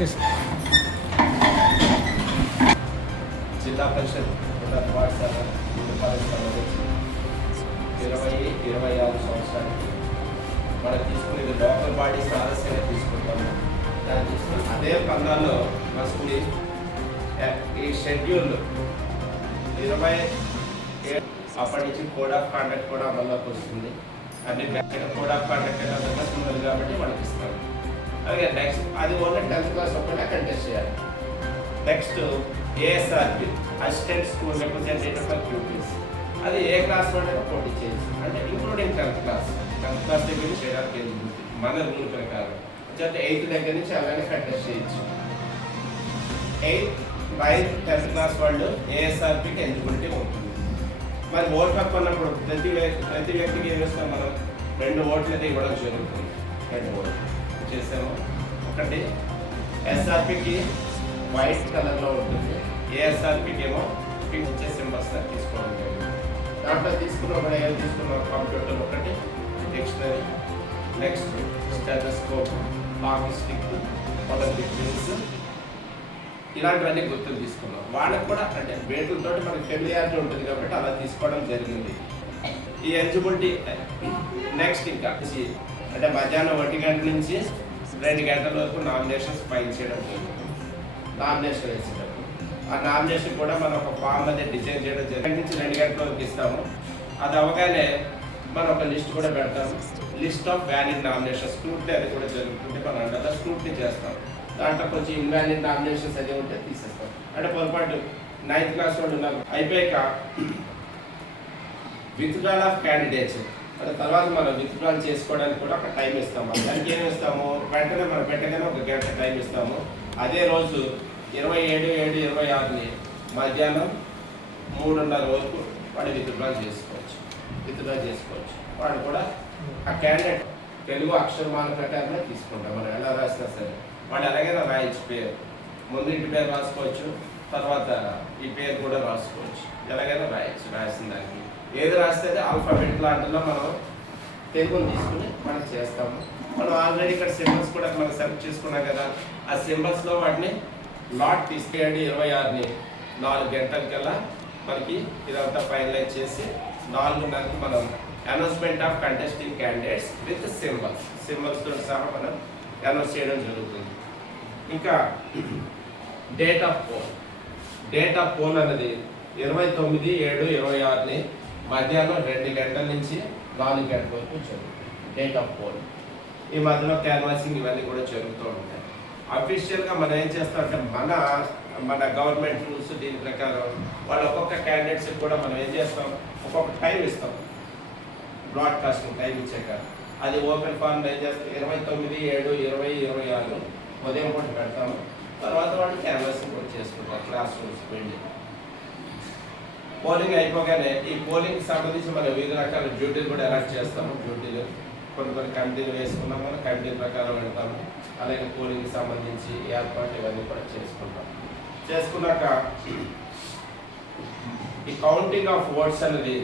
Okay sir. జిల్లా పరిషత్ WhatsApp సంబంధించి 20-26 సంవత్సరానికి మనం తీసుకునేది లోకల్ బాడీస్ ఆలస్యంగా తీసుకుంటాము. దాన్ని తీసుకుని అదే పందాల్లో మా స్కూల్ ఈ షెడ్యూల్ 27 అప్పటి నుంచి కోడ్ ఆఫ్ కాండక్ట్ కూడా అమల్లోకి వస్తుంది. అన్ని కోడ్ ఆఫ్ కాండక్ట్ ఉంది కాబట్టి మనకి ఇస్తారు. అలాగే నెక్స్ట్ అది ఓన్లీ 10th క్లాస్ ఒక్కటే కంటెస్ట్ చేయాలి. Next ASRP assistant school representative for QPs, అది ఏ క్లాస్ వాళ్ళైనా పోటీ చేయొచ్చు, అంటే ఇంక్లూడింగ్ 10th క్లాస్ దగ్గర నుంచి చేయడానికి ఎలిజిబిలిటీ మన రూల్ ప్రకారం. అంటే 8th దగ్గర నుంచి అలానే కంటెస్ట్ చేయొచ్చు. 8th, 9th, 10th క్లాస్ వాళ్ళు ఏఎస్ఆర్పికి ఎలిజిబిలిటీ ఉంటుంది. మరి ఓట్ హక్కు అన్నప్పుడు ప్రతి వ్యక్తికి ఏం చేస్తాం మనం 2 ఓట్లు అయితే ఇవ్వడం జరుగుతుంది. 2 ఓట్లు చేసాము. ఒకటి ఎస్ఆర్పికి వైట్ కలర్లో ఉంటుంది, ఏఎస్ఆర్పికి ఏమో పింక్ వచ్చే సింబల్స్ తీసుకోవడం జరిగింది. దాంట్లో తీసుకున్న ఏం తీసుకున్నాం, కంప్యూటర్ ఒకటి, dictionary, next stethoscope, hockey stick, Olympic things, ఇలాంటివన్నీ గుర్తులు తీసుకున్నాం. వాళ్ళకి కూడా అంటే వేటులతో మనకి ఫెమిలియారిటీ ఉంటుంది కాబట్టి అలా తీసుకోవడం జరిగింది. ఈ ఎలిజిబిలిటీ నెక్స్ట్ ఇంకా అంటే మధ్యాహ్నం 1 గంట నుంచి 2 గంటల వరకు నామినేషన్స్ ఫైల్ చేయడం జరుగుతుంది. నామినేషన్ వేసేటప్పుడు ఆ నామినేషన్ కూడా మనం ఒక ఫామ్ అనేది డిజైన్ చేయడం జరిగింది. నుంచి 2 గంటల వరకు ఇస్తాము. అది అవగానే మనం ఒక లిస్ట్ కూడా పెడతాము. List of valid nominations scrutiny అది కూడా జరుగుతుంది. మనం అంటే స్క్రూటినీ చేస్తాం. దాంట్లో కొంచెం ఇన్వాలిడ్ నామినేషన్స్ అది ఉంటే తీసేస్తాం. అంటే పొరపాటు 9th క్లాస్ వాళ్ళు ఉన్నారు అయిపోయాక విత్డ్రాల్ ఆఫ్ క్యాండిడేట్స్ అంటే తర్వాత మనం విత్డ్రాల్ చేసుకోవడానికి కూడా ఒక టైం ఇస్తాము. దానికి ఏమి ఇస్తాము, వెంటనే మనం పెట్టగానే 1 గంట టైం ఇస్తాము. అదే రోజు 27/7/26 మధ్యాహ్నం 3:30 వరకు వాడు విత్డ్రా చేసుకోవచ్చు. వాడు కూడా ఆ క్యాండిడేట్ తెలుగు అక్షరమాల ప్రకారమే తీసుకుంటాం. మనం ఎలా రాసినా సరే వాడు ఎలాగైనా రాయొచ్చు. పేరు ముందు ఇంటి పేరు రాసుకోవచ్చు, తర్వాత ఈ పేరు కూడా రాసుకోవచ్చు, ఎలాగైనా రాయొచ్చు. రాసిన దానికి ఏది రాస్తే ఆల్ఫాబెట్ లాంటిలో మనం తెలుగుని తీసుకుని మనం చేస్తాము. మనం ఆల్రెడీ ఇక్కడ సింబల్స్ కూడా మనం సెలెక్ట్ చేసుకున్నాం కదా, ఆ సింబల్స్లో వాటిని లాట్ తీసుకెళ్ళి 26ని 4 గంటలకల్లా మనకి ఇదంతా ఫైనలైజ్ చేసి 4:30కి మనం announcement of contesting candidates with సింబల్స్తో సహా మనం అనౌన్స్ చేయడం జరుగుతుంది. ఇంకా డేట్ ఆఫ్ పోల్ అనేది 29/7/26ని మధ్యాహ్నం 2 గంటల నుంచి 4 గంటల వరకు జరుగుతుంది. డేట్ ఆఫ్ పోల్ ఈ మధ్యలో క్యాన్వాసింగ్ ఇవన్నీ కూడా జరుగుతూ ఉంటాయి. అఫీషియల్గా మనం ఏం చేస్తామంటే మన గవర్నమెంట్ రూల్స్ దీని ప్రకారం వాళ్ళు ఒక్కొక్క క్యాండిడేట్స్కి కూడా మనం ఏం చేస్తాం, ఒక్కొక్క టైం ఇస్తాం. బ్రాడ్కాస్టింగ్ టైం ఇచ్చాక అది ఓపెన్ ఫార్మ్ ఏం చేస్తాం 29/7/2026 ఉదయం పూట పెడతాము. తర్వాత వాళ్ళు క్యాన్వాసింగ్ కూడా చేసుకుంటారు క్లాస్ రూమ్స్ వెళ్ళి. పోలింగ్ అయిపోగానే ఈ పోలింగ్కి సంబంధించి మనం వివిధ రకాల డ్యూటీలు కూడా అలాట్ చేస్తాము. డ్యూటీలు కొన్ని కమిటీలు వేసుకున్నాం, మనం కమిటీ ప్రకారం వెళ్తాము. అలాగే పోలింగ్కి సంబంధించి ఏర్పాటు ఇవన్నీ కూడా చేసుకున్నాక ఈ కౌంటింగ్ ఆఫ్ ఓట్స్ అనేది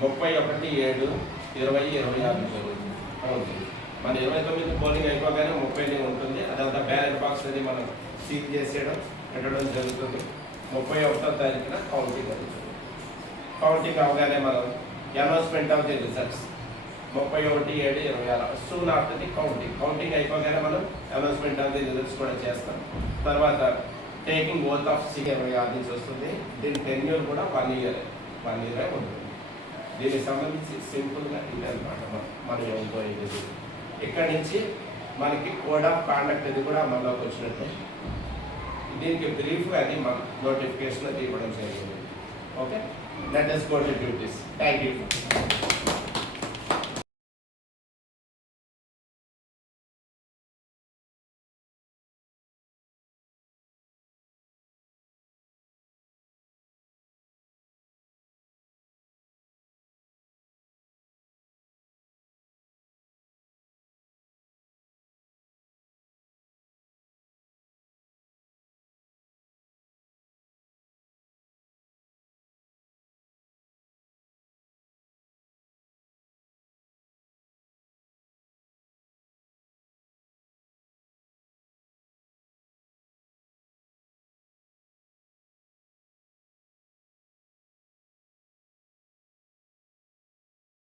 31/7/2026 జరుగుతుంది. కౌంటింగ్ మన 29 పోలింగ్ అయిపోగానే 30 ఉంటుంది. అదంతా బ్యాలెట్ బాక్స్ అనేది మనం సీల్ చేసేయడం పెట్టడం జరుగుతుంది. 31వ తారీఖున కౌంటింగ్ జరుగుతుంది. కౌంటింగ్ అవగానే మనం announcement of the results 31/7/26 soon after the counting అయిపోగానే మనం అనౌన్స్మెంట్ ఆఫ్ ది రిజల్ట్స్ కూడా చేస్తాం. తర్వాత టేకింగ్ ఓత్ ఆఫ్ 26 నుంచి వస్తుంది. దీని టెన్యూర్ కూడా 1 year ఉంటుంది. దీనికి సంబంధించి సింపుల్గా ఇది అనమాట మనం ఏమవుతుంది. ఇక్కడ నుంచి మనకి కోడ్ ఆఫ్ కాండక్ట్ అది కూడా మనలోకి వచ్చినట్టు దీనికి బ్రీఫ్ అది మన నోటిఫికేషన్ అది ఇవ్వడం జరిగింది. Okay, let us go to duties. Thank you.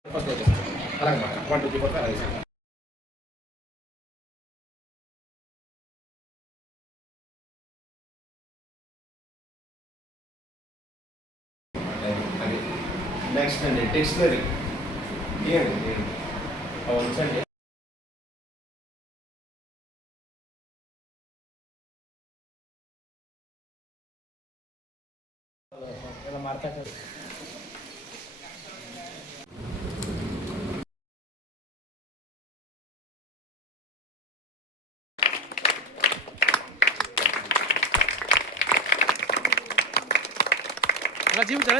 అలాగమాట 1 2 3 4 అలాగే నెక్స్ట్ అండి డిక్షనరీ ఏంటి ఉంచండి. ఇలా మార్కెట్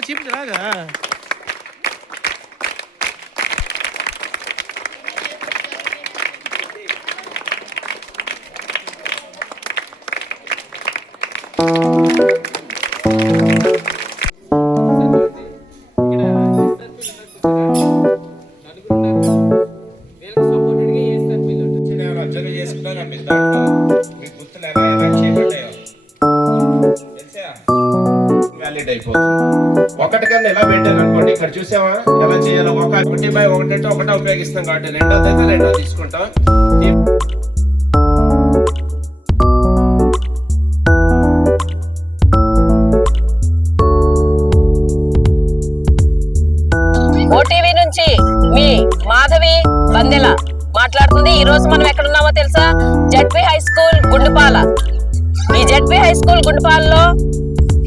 chim chả kìa. ఒకటి కన్నా ఎలా పెట్టాను అనుకోండి, ఇక్కడ చూసామా ఎలా చేయాలో. 1/1 అంటే ఒకటే ఉపయోగిస్తాం కాబట్టి రెండోది అయితే రెండో తీసుకుంటాం. ఓటీవీ నుంచి మీ మాధవి బందెల మాట్లాడుతుంది. ఈ రోజు మనం ఎక్కడున్నామో తెలుసా? ZP high school Gundupala. ఈ జెడ్పీ హై స్కూల్ గుండుపాలలో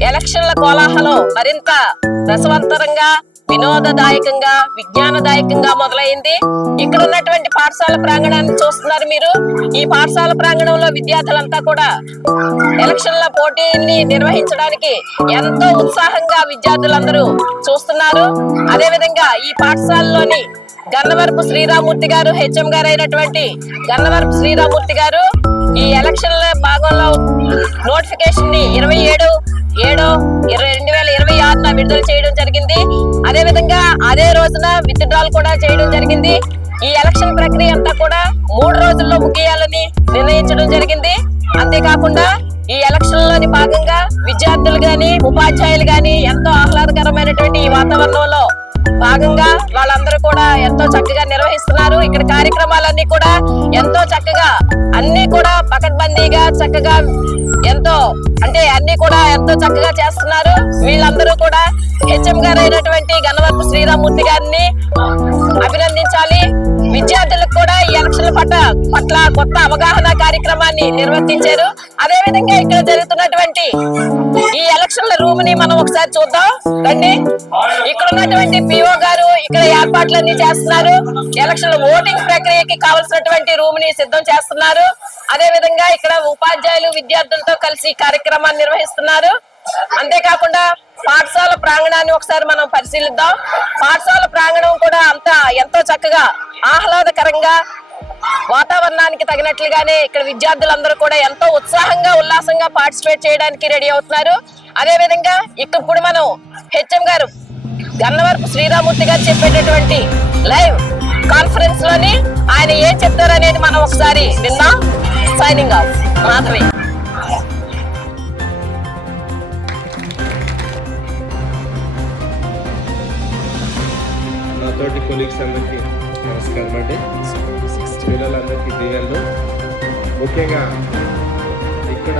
ఎలక్షన్ల కోలాహలం మరింత రసవంతరంగా, వినోదదాయకంగా, విజ్ఞానదాయకంగా మొదలైంది. ఇక్కడ ఉన్నటువంటి పాఠశాల ప్రాంగణాన్ని చూస్తున్నారు మీరు. ఈ పాఠశాల ప్రాంగణంలో విద్యార్థులంతా కూడా ఎలక్షన్ల పోటీని నిర్వహించడానికి ఎంతో ఉత్సాహంగా విద్యార్థులందరూ చూస్తున్నారు. అదే విధంగా ఈ పాఠశాలలోని గన్నవరపు శ్రీరామూర్తి గారు, హెచ్ఎం గారు అయినటువంటి గన్నవరపు శ్రీరామూర్తి గారు ఈ ఎలక్షన్ల భాగంలో నోటిఫికేషన్ ని 27/7/2026 విడుదల చేయడం జరిగింది. అదే విధంగా అదే రోజున విత్డ్రాల్ కూడా చేయడం జరిగింది. ఈ ఎలక్షన్ ప్రక్రియ అంతా కూడా 3 రోజుల్లో ముగియాలని నిర్ణయించడం జరిగింది. అంతేకాకుండా ఈ ఎలక్షన్ లోని భాగంగా విద్యార్థులు గాని, ఉపాధ్యాయులు గాని ఎంతో ఆహ్లాదకరమైనటువంటి ఈ వాతావరణంలో భాగంగా వాళ్ళందరూ కూడా ఎంతో చక్కగా నిర్వహిస్తున్నారు. ఇక్కడ కార్యక్రమాలన్నీ కూడా ఎంతో చక్కగా, అన్ని కూడా పకడ్బందీగా చక్కగా అన్ని కూడా ఎంతో చక్కగా చేస్తున్నారు. వీళ్ళందరూ కూడా హెచ్ఎం గారు అయినటువంటి గన్నవరపు శ్రీరామూర్తి గారిని అభినందించాలి. విద్యార్థులకు కూడా ఈ ఎలక్షన్ల పట్ల కొత్త అవగాహన కార్యక్రమాన్ని నిర్వర్తించారు. అదే విధంగా ఇక్కడ జరుగుతున్నటువంటి ఈ ఎలక్షన్ల రూమ్ ని మనం ఒకసారి చూద్దాం రండి. ఇక్కడ ఉన్నటువంటి పిఓ గారు ఇక్కడ ఏర్పాట్లన్నీ చేస్తున్నారు. ఎలక్షన్ ఓటింగ్ ప్రక్రియకి కావలసినటువంటి రూమ్ ని సిద్ధం చేస్తున్నారు. అదే విధంగా ఇక్కడ ఉపాధ్యాయులు విద్యార్థులతో కలిసి కార్యక్రమాన్ని నిర్వహిస్తున్నారు. అంతేకాకుండా పాఠశాల ప్రాంగణాన్ని ఒకసారి మనం పరిశీలిద్దాం. పాఠశాల ప్రాంగణం కూడా అంతా ఎంతో చక్కగా ఆహ్లాదకరంగా, వాతావరణానికి తగినట్లుగానే ఇక్కడ విద్యార్థులందరూ కూడా ఎంతో ఉత్సాహంగా, ఉల్లాసంగా పార్టిసిపేట్ చేయడానికి రెడీ అవుతున్నారు. అదే విధంగా ఇప్పుడు మనం హెచ్ఎం గారు గన్నవరపు శ్రీరామూర్తి గారు చెప్పేటటువంటి లైవ్ కాన్ఫరెన్స్ లోని ఆయన ఏం చెప్తారు అనేది మనం ఒకసారి విందాం. Signing off. మాధవి. నాతోటి కొలీగ్స్ అందరికీ నమస్కారం అండి. పిల్లలందరికీ దీవెనలు. ముఖ్యంగా ఇక్కడ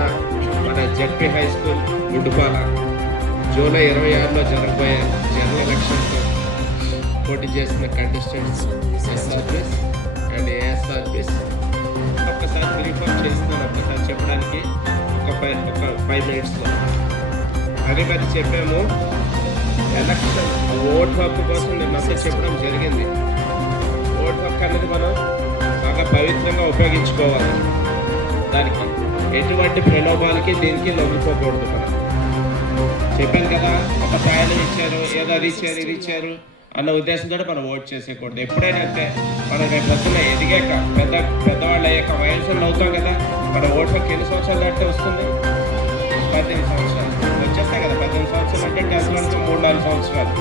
మన ZP high school Gundupala July 26లో జరగబోయే జనరల్ ఎలక్షన్స్లో పోటీ చేస్తున్న కంటెస్టెంట్స్ ఎస్ఆర్పిఎస్ అండ్ ఏఎస్ఆర్పిఎస్ ఒక్కసారి బ్రీఫ్ చేస్తున్నాను. ఒక్కసారి చెప్పడానికి ఒక 5 minutesలో అది మరి చెప్పాము. ఎలక్షన్ ఓటు హక్కు కోసం నేను అంతా చెప్పడం జరిగింది. ఓటు హక్కు అనేది మనం బాగా పవిత్రంగా ఉపయోగించుకోవాలి. దానికి ఎటువంటి ప్రలోభాలకి దీనికి లొంగిపోకూడదు. మనం చెప్పాను కదా, ఒక తాయిలు ఇచ్చారు, ఏదో అది ఇచ్చారు, ఇది ఇచ్చారు అన్న ఉద్దేశంతో మనం ఓటు చేసేయకూడదు. ఎప్పుడైనా అయితే మనం రేపు పొద్దున్న ఎదిగాక పెద్దవాళ్ళు అయ్యాక వయసులో అవుతాం కదా, మన ఓటు హక్కు ఎన్ని సంవత్సరాలు అంటే వస్తుంది? 18 సంవత్సరాలు వచ్చేస్తాయి కదా. 18 సంవత్సరాలు అంటే 10 నుంచి 3-4 సంవత్సరాలు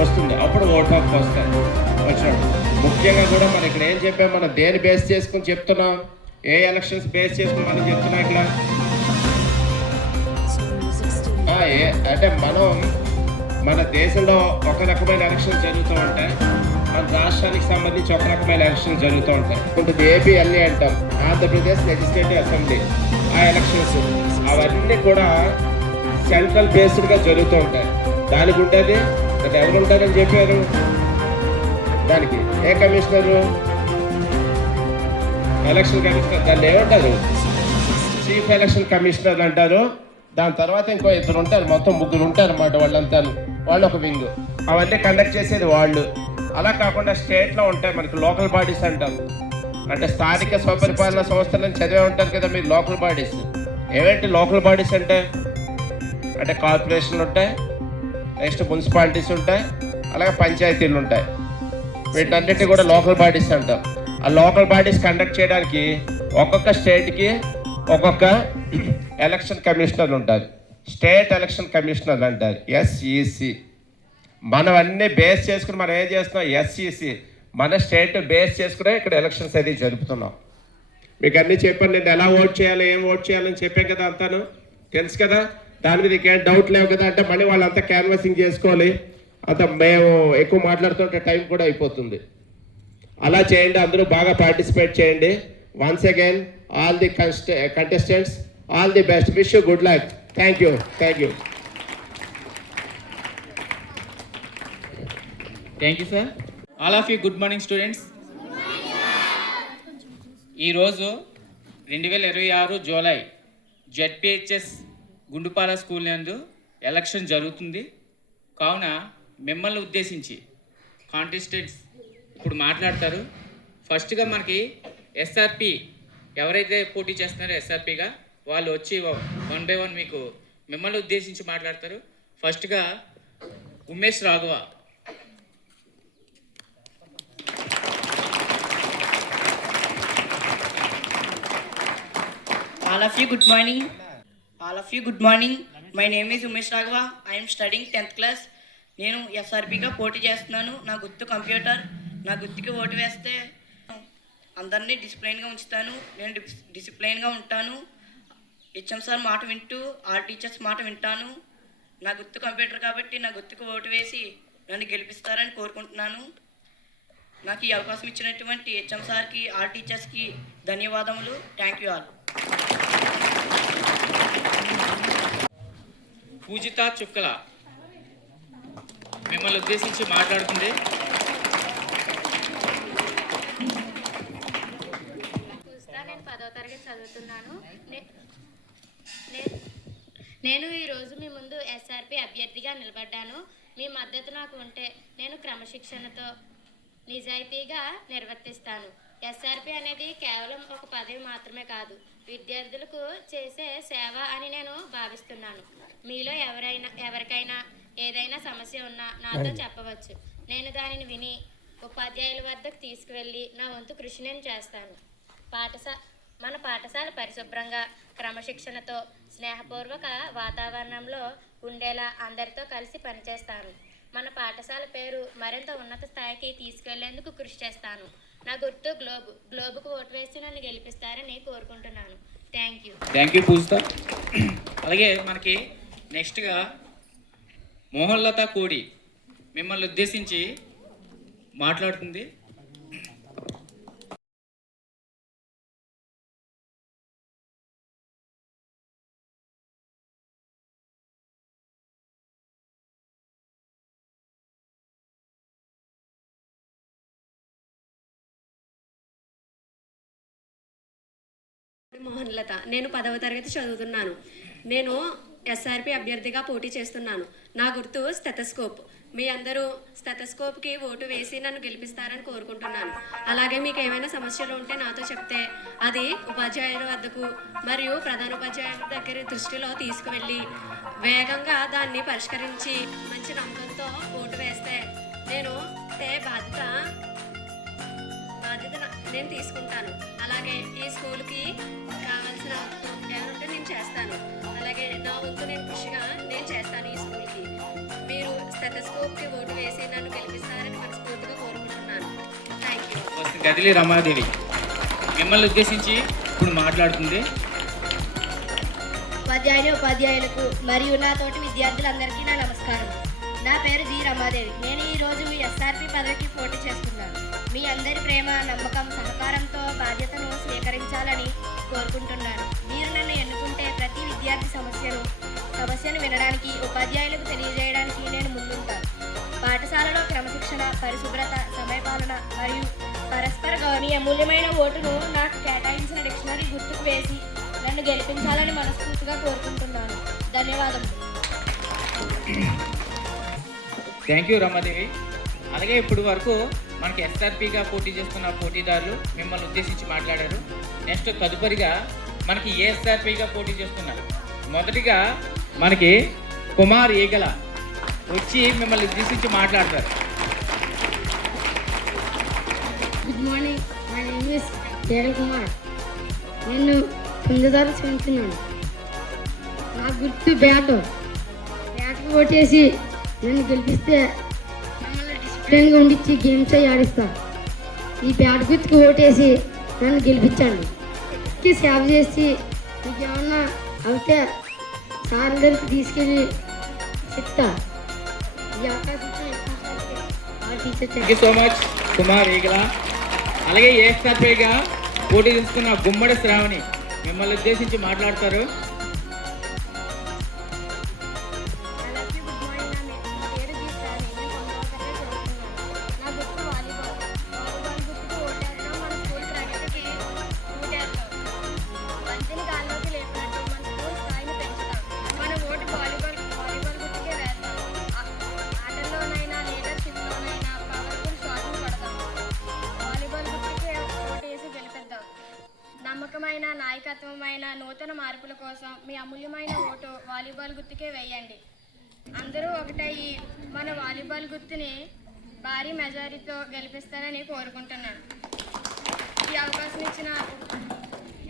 వస్తుంది. అప్పుడు ఓటు హక్కు వస్తాయి. వచ్చినప్పుడు ముఖ్యంగా కూడా మనం ఇక్కడ ఏం చెప్పాం, మనం దేని బేస్ చేసుకుని చెప్తున్నాం, ఏ ఎలక్షన్స్ బేస్ చేసుకుని మనం చెప్తున్నాం ఇక్కడ అంటే మన దేశంలో ఒక రకమైన ఎలక్షన్ జరుగుతూ ఉంటాయి, మన రాష్ట్రానికి సంబంధించి ఒక రకమైన ఎలక్షన్ జరుగుతూ ఉంటాయి. ఇప్పుడు ఏపీఎల్ఏ అంటాం, ఆంధ్రప్రదేశ్ లెజిస్లేటివ్ అసెంబ్లీ, ఆ ఎలక్షన్స్ అవన్నీ కూడా సెంట్రల్ బేస్డ్గా జరుగుతూ ఉంటాయి. దానికి ఉండేది ఎవరు ఉంటారని చెప్పారు, దానికి ఏ కమిషనరు, ఎలక్షన్ కమిషనర్, దాన్ని ఏమంటారు, చీఫ్ ఎలక్షన్ కమిషనర్ అంటారు. దాని తర్వాత ఇంకో 2 ఉంటారు, మొత్తం 3 ఉంటారు అన్నమాట. వాళ్ళంతా వాళ్ళు ఒక వింగ్, అవన్నీ కండక్ట్ చేసేది వాళ్ళు. అలా కాకుండా స్టేట్లో ఉంటాయి మనకి లోకల్ బాడీస్ అంటాం, అంటే స్థానిక స్వపరిపాలన సంస్థలను చదివే ఉంటారు కదా మీరు. లోకల్ బాడీస్ ఏవేంటి లోకల్ బాడీస్ అంటే కార్పొరేషన్లు ఉంటాయి, నెక్స్ట్ మున్సిపాలిటీస్ ఉంటాయి, అలాగే పంచాయతీలు ఉంటాయి. వీటన్నిటి కూడా లోకల్ బాడీస్ అంటాం. ఆ లోకల్ బాడీస్ కండక్ట్ చేయడానికి ఒక్కొక్క స్టేట్కి ఒక్కొక్క ఎలక్షన్ కమిషనర్ ఉంటారు, స్టేట్ ఎలక్షన్ కమిషనర్ అంటారు, SEC. మనం అన్నీ బేస్ చేసుకుని మనం ఏం చేస్తున్నాం, SEC మన స్టేట్ బేస్ చేసుకునే ఇక్కడ ఎలక్షన్స్ అది జరుపుతున్నాం. మీకు అన్నీ చెప్పాను, నేను ఎలా ఓట్ చేయాలి, ఏం ఓట్ చేయాలని చెప్పాను కదా, అంతాను తెలుసు కదా. దాని మీద ఇంకేం డౌట్ లేవు కదా. అంటే మళ్ళీ వాళ్ళంతా క్యాన్వాసింగ్ చేసుకోవాలి, అంత మేము ఎక్కువ మాట్లాడుతుంటే టైం కూడా అయిపోతుంది. అలా చేయండి, అందరూ బాగా పార్టిసిపేట్ చేయండి. Once again all the contestants, all the best, wish you good luck. Thank you. Thank you sir. All of you good morning students. ఈరోజు 2026 జూలై ZPHS గుండుపాల స్కూల్ నందు ఎలక్షన్ జరుగుతుంది. కావున మిమ్మల్ని ఉద్దేశించి కాంటెస్టెంట్స్ ఇప్పుడు మాట్లాడతారు. ఫస్ట్గా మనకి SRP ఎవరైతే పోటీ చేస్తున్నారో SRPగా వాళ్ళు వచ్చి 1 by 1 మీకు మిమ్మల్ని ఉద్దేశించి మాట్లాడతారు. ఫస్ట్గా Umesh Raghava. All of you good morning. My name is Umesh Raghava. I am studying 10th class. నేను SRPగా పోటీ చేస్తున్నాను. నా గుర్తు కంప్యూటర్. నా గుర్తుకి ఓటు వేస్తే అందరినీ డిసిప్లైన్గా ఉంచుతాను. నేను డిసిప్లైన్గా ఉంటాను. HM సార్ మాట వింటూ ఆల్ టీచర్స్ మాట వింటాను. నా గుర్తు కంప్యూటర్ కాబట్టి నా గుర్తుకు ఓటు వేసి నన్ను గెలిపిస్తారని కోరుకుంటున్నాను. నాకు ఈ అవకాశం ఇచ్చినటువంటి HM సార్కి, ఆల్ టీచర్స్కి ధన్యవాదములు. Thank you all. పూజిత చుక్కల మిమ్మల్ని ఉద్దేశించి మాట్లాడుతుంది. నేను 10వ తరగతి చదువుతున్నాను. నేను ఈరోజు మీ ముందు SRP అభ్యర్థిగా నిలబడ్డాను. మీ మద్దతు నాకు ఉంటే నేను క్రమశిక్షణతో నిజాయితీగా నిర్వర్తిస్తాను. SRP అనేది కేవలం ఒక పదవి మాత్రమే కాదు, విద్యార్థులకు చేసే సేవ అని నేను భావిస్తున్నాను. మీలో ఎవరికైనా ఏదైనా సమస్య ఉన్నా నాతో చెప్పవచ్చు. నేను దానిని విని ఉపాధ్యాయుల వద్దకు తీసుకువెళ్ళి నా వంతు కృషి నేను చేస్తాను. మన పాఠశాల పరిశుభ్రంగా, క్రమశిక్షణతో, స్నేహపూర్వక వాతావరణంలో ఉండేలా అందరితో కలిసి పనిచేస్తాను. మన పాఠశాల పేరు మరింత ఉన్నత స్థాయికి తీసుకెళ్లేందుకు కృషి చేస్తాను. నా గుర్తు గ్లోబుకు ఓటు వేసి నన్ను గెలిపిస్తారని కోరుకుంటున్నాను. థ్యాంక్ యూ పూజిత. అలాగే మనకి నెక్స్ట్గా మోహన్లత కోడి మిమ్మల్ని ఉద్దేశించి మాట్లాడుతుంది. మోహన్లత. నేను 10వ తరగతి చదువుతున్నాను. నేను SRP అభ్యర్థిగా పోటీ చేస్తున్నాను. నా గుర్తు స్టెథోస్కోప్. మీ అందరూ స్టెథోస్కోప్కి ఓటు వేసి నన్ను గెలిపిస్తారని కోరుకుంటున్నాను. అలాగే మీకు ఏమైనా సమస్యలు ఉంటే నాతో చెప్తే అది ఉపాధ్యాయుల వద్దకు మరియు ప్రధానోపాధ్యాయుల దగ్గర దృష్టిలో తీసుకువెళ్ళి వేగంగా దాన్ని పరిష్కరించి మంచి నమ్మకంతో ఓటు వేస్తే నేను బాధ్యత నేను తీసుకుంటాను. అలాగే ఈ స్కూల్కి కావాల్సిన ఏమంటే నేను చేస్తాను. అలాగే నా వంతు నేను కృషిగా నేను చేస్తాను ఈ స్కూల్కి. మీరు స్టెథోస్కోప్కి ఓటు వేసి నన్ను గెలిపిస్తారని మనస్ఫూర్తిగా కోరుకుంటున్నాను. Thank you. గదిలి రమాదేవి మిమ్మల్ని ఉద్దేశించి ఇప్పుడు మాట్లాడుతుంది. ఉపాధ్యాయులకు మరియు నా తోటి విద్యార్థులందరికీ నా నమస్కారం. నా పేరు జి రమాదేవి. నేను ఈరోజు ఎస్ఆర్పి పదవికి పోటీ చేస్తున్నాను. మీ అందరి ప్రేమ, నమ్మకం, సహకారంతో బాధ్యతను స్వీకరించాలని కోరుకుంటున్నాను. మీరు నన్ను ఎన్నుకుంటే ప్రతి విద్యార్థి సమస్యను వినడానికి, ఉపాధ్యాయులకు తెలియజేయడానికి నేను ముందుంటాను. పాఠశాలలో క్రమశిక్షణ, పరిశుభ్రత, సమయపాలన మరియు పరస్పర గౌరవ అమూల్యమైన ఓటును నాకు కేటాయించిన డిక్షనరీ గుర్తుకు వేసి నన్ను గెలిపించాలని మనస్ఫూర్తిగా కోరుకుంటున్నాను. ధన్యవాదములు. Thank you Ramadevi. అలాగే ఇప్పుడు వరకు మనకి ఎస్ఆర్పిగా పోటీ చేస్తున్న పోటీదారులు మిమ్మల్ని ఉద్దేశించి మాట్లాడారు. నెక్స్ట్ తదుపరిగా మనకి ఏఎస్ఆర్పిగా పోటీ చేస్తున్నారు. మొదటిగా మనకి కుమార్ ఈగల వచ్చి మిమ్మల్ని ఉద్దేశించి మాట్లాడతారు. Good morning, my name is Jayal Kumar. నేను 9వ తరగతి చదువుతున్నాను. నా గుర్తు బ్యాట్ ఓటేసి నన్ను గెలిపిస్తే మమ్మల్ని డిసిప్లిన్గా ఉండిచ్చి గేమ్స్ అవి ఆడిస్తా. ఈ బ్యాట్ గుర్తుకు ఓటేసి నన్ను గెలిపించండి. సేవ చేసి మీకు ఏమన్నా అవుతే సార్ దగ్గరికి తీసుకెళ్ళి చెప్తా. ఈ అవకాశం thank you so much Kumar ఈగల. అలాగే ఏఎస్ఆర్పిగా పోటీ చేస్తున్న గుమ్మడి శ్రావణి మిమ్మల్ని ఉద్దేశించి మాట్లాడతారు. నమ్మకమైన, నాయకత్వమైన నూతన మార్పుల కోసం మీ అమూల్యమైన ఓటు వాలీబాల్ గుర్తుకే వేయండి. అందరూ ఒకటయ్యి మన వాలీబాల్ గుర్తుని భారీ మెజారిటీతో గెలిపిస్తారని కోరుకుంటున్నాను. ఈ అవకాశం ఇచ్చిన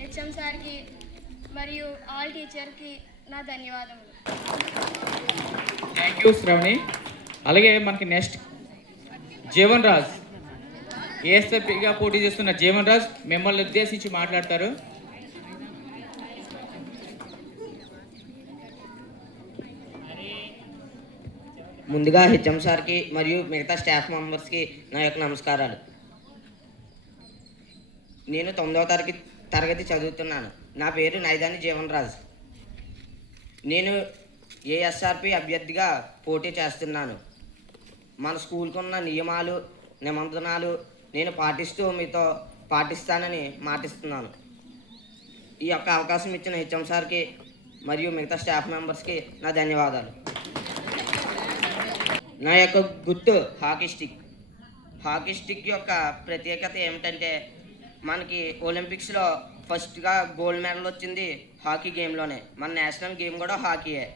హెచ్ఎం సార్కి మరియు ఆల్ టీచర్కి నా ధన్యవాదములు. Thank you Shravani. అలాగే మనకి నెక్స్ట్ జీవన్ రాజ్, ఏఎస్ఆర్పిగా పోటీ చేస్తున్న జీవన్ రాజ్ మిమ్మల్ని ఉద్దేశించి మాట్లాడతారు. ముందుగా హెచ్ఎం సార్కి మరియు మిగతా స్టాఫ్ మెంబర్స్కి నా యొక్క నమస్కారాలు. నేను 9వ తరగతి చదువుతున్నాను. నా పేరు నైదాని జీవన్ రాజ్. నేను ఏఎస్ఆర్పి అభ్యర్థిగా పోటీ చేస్తున్నాను. మన స్కూల్కి ఉన్న నియమాలు, నిబంధనలు నేను పాటిస్తూ మీతో పాటిస్తానని మాటిస్తున్నాను. ఈ యొక్క అవకాశం ఇచ్చిన హెచ్ఎం సార్కి మరియు మిగతా స్టాఫ్ మెంబర్స్కి నా ధన్యవాదాలు. నా యొక్క గుర్తు హాకీ స్టిక్. హాకీ స్టిక్ యొక్క ప్రత్యేకత ఏమిటంటే మనకి ఒలింపిక్స్లో ఫస్ట్గా గోల్డ్ మెడల్ వచ్చింది హాకీ గేమ్లోనే. మన నేషనల్ గేమ్ కూడా హాకీయే.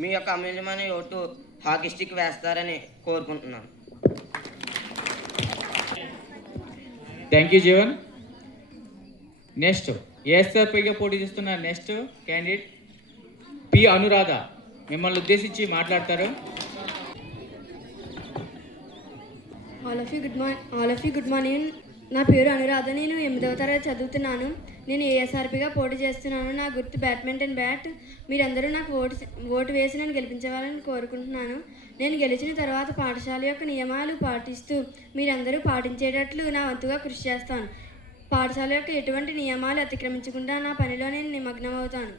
మీ యొక్క అమూల్యమైన ఓటు హాకీ స్టిక్ వేస్తారని కోరుకుంటున్నాను. Thank you Jeevan. నెక్స్ట్ ఏఎస్ఆర్పిగా పోటీ చేస్తున్న నెక్స్ట్ క్యాండిడేట్ పి అనురాధ మిమ్మల్ని ఉద్దేశించి మాట్లాడతారు. All of you good morning. నా పేరు అనురాధ. నేను 8వ తరగతి చదువుతున్నాను. నేను ఏఎస్ఆర్పిగా పోటీ చేస్తున్నాను. నా గుర్తు బ్యాడ్మింటన్ బ్యాట్. మీరందరూ నాకు ఓటు వేసి నన్ను గెలిపించవాలని కోరుకుంటున్నాను. నేను గెలిచిన తర్వాత పాఠశాల యొక్క నియమాలు పాటిస్తూ మీరందరూ పాటించేటట్లు నా వంతుగా కృషి చేస్తాను. పాఠశాల యొక్క ఎటువంటి నియమాలు అతిక్రమించకుండా నా పనిలో నేను నిమగ్నమవుతాను.